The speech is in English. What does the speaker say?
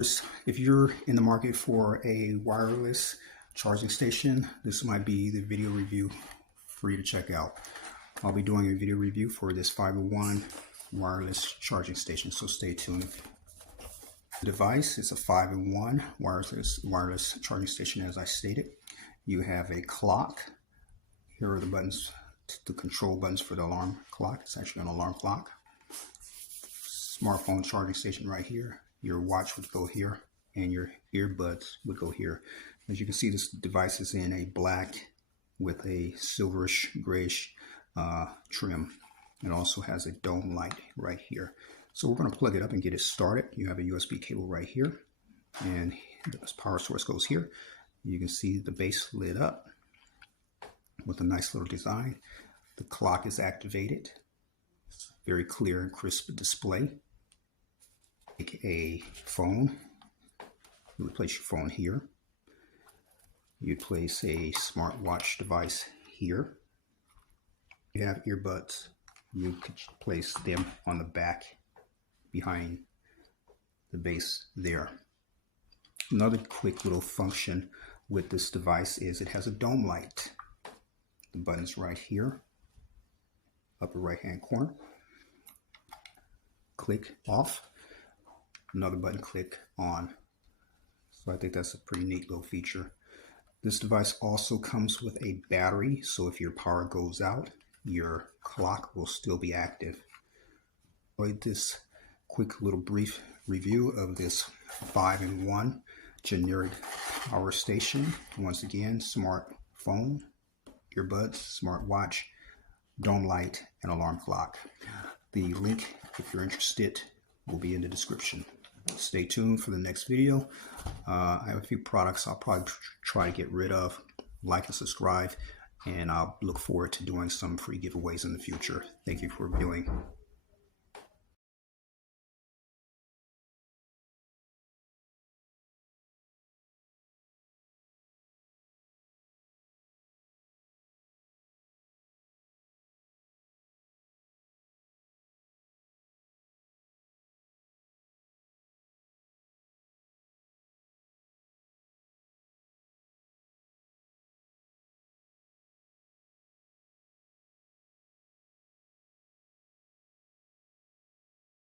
If you're in the market for a wireless charging station, this might be the video review for you to check out. I'll be doing a video review for this 501 wireless charging station, so stay tuned. The device is a 5-in-1 wireless charging station, as I stated. You have a clock. Here are the buttons, the control buttons for the alarm clock. It's actually an alarm clock. Smartphone charging station right here. Your watch would go here, and your earbuds would go here. As you can see, this device is in a black with a silverish grayish trim. It also has a dome light right here. So we're going to plug it up and get it started. You have a USB cable right here, and the power source goes here. You can see the base lit up with a nice little design. The clock is activated. It's a very clear and crisp display. Take a phone. You would place your phone here. You place a smartwatch device here. You have earbuds. You could place them on the back behind the base there. Another quick little function with this device is it has a dome light. The button's right here, upper right hand corner. Click off. Another button, click on. So I think that's a pretty neat little feature. This device also comes with a battery, so if your power goes out, your clock will still be active. Enjoyed this quick little brief review of this 5-in-1 generic power station. Once again, smartphone, earbuds, smartwatch, dome light, and alarm clock. The link, if you're interested, will be in the description. Stay tuned for the next video. I have a few products I'll probably try to get rid of. Like and subscribe, and I'll look forward to doing some free giveaways in the future. Thank you for viewing.